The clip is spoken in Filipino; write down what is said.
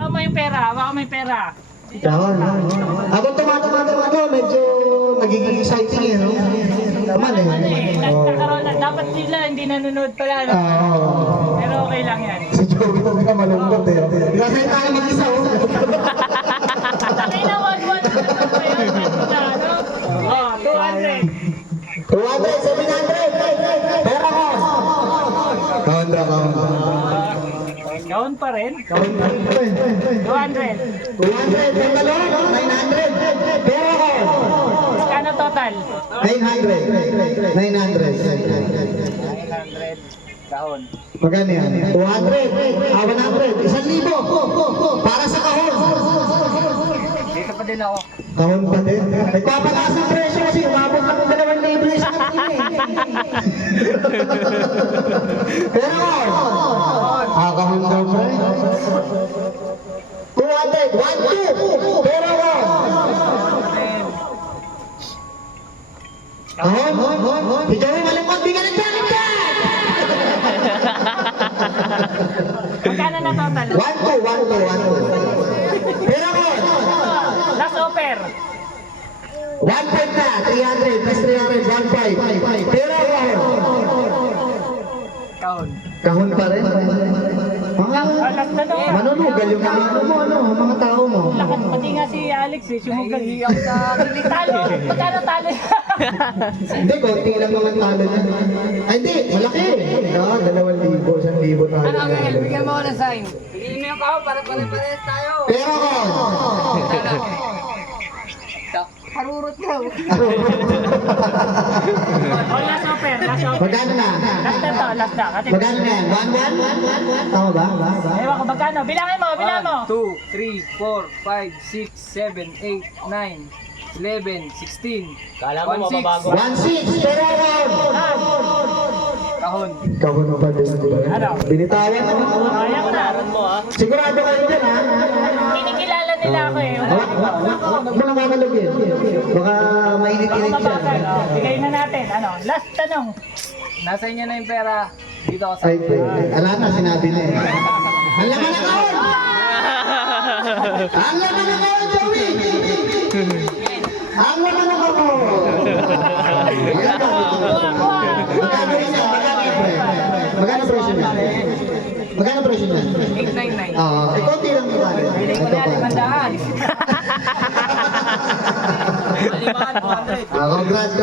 Hawakan mo yung pera, hawakan mo yung pera. Dahon. Habang tumatama medyo nagiging exciting eh, no? Naman eh. Nagkakaroon na, dapat sila hindi nanonood pala. No? Pero okay lang yan. Si Joey talaga malungkot eh. Kasi tayo mag-isa oh. Takay na 1-1 na yun. Oh, 200. 200, 700. Pera ko. Count. Kaon pa rin. 200. 200, pangalo, 900. Pera ko. Magkano total? 900. 900. Kaon. Magkano yan? 200. 100. 1,000. Para sa kahon. Dito pa din ako. Kahon pa din. Nagpapataas ang presyo kasi umabot lang ng 2,000 isang atin eh. Pera ko. Kahon daw pre. 200. 1,2. Pera ko. Kahon. Ikaw ay malungkot. Di ka nagkakita. Magkano na total? 1,2. Pera ko. Last offer. 1,500 na. 300. Plus 300. 1,500. Pera ko. Kaon. Kahon pa rin. Last na daw. Manunugal yung mga tao mo. Lakas pati nga si Alex eh. Sumugal. Talo. Magkano talo? Hindi, konti lang naman talo niya. Ay, hindi. Malaki. 2,000. 1,000 talo. Ano ang Miguel? Bigyan mo ako ng sign. Bigyan mo yung kao para pare-pares tayo. Pera ko. Harurot daw. Oh, last offer. Last offer. Magkano na? Last na to. Last na. Kasi Magkano na yan? 1,1? Tama ba? ewan ko magkano. Bilangin mo. Bilangin mo. 2, 3, 4, 5, 6, 7, 8, 9, 11, 16. Kala mo mababago. 1,600. Pera ko. Kahon. Kahon mo pa din. Ano? Binitawan mo. Kaya ko na. Sigurado kayo dyan ha? Kinikilala nila ako eh. Huwag mo lang makalagin. Baka mainit-init siya. Mababasag. Oh, bigay na natin. Ano? Last tanong. Nasa inyo na yung pera. Dito ako sa... Ay, ala na, sinabi na eh. Ang laman ng kahon! Ang laman ng kahon, Joey! Ang laman ng kahon! Magkano isa? Magkano presyo niya? Magkano presyo niya? 899. Konti lang naman. Pili ko na 500. Congrats.